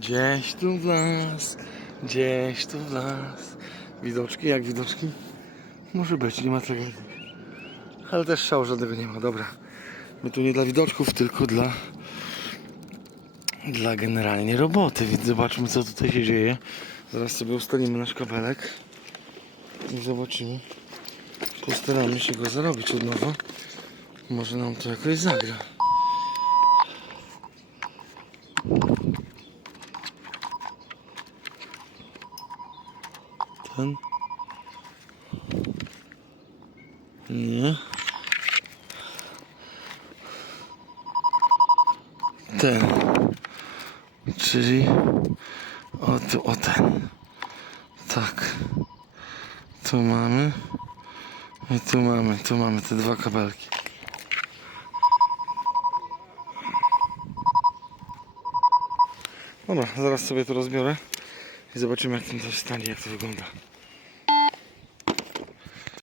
Gdzieś tu w las, gdzieś tu w las. Widoczki, jak widoczki? Może być, nie ma tragedii. Ale też szału żadnego nie ma, dobra. My tu nie dla widoczków, tylko dla dla generalnie roboty, więc zobaczmy co tutaj się dzieje. Zaraz sobie ustalimy nasz kabelek i zobaczymy. Postaramy się go zarobić od nowa. Może nam to jakoś zagra. Ten. Nie. Ten. Czyli o, tu, o ten. Tak. Tu mamy. I tu mamy, tu mamy te dwa kabelki. Dobra, zaraz sobie to rozbiorę i zobaczymy jak to stanie, jak to wygląda.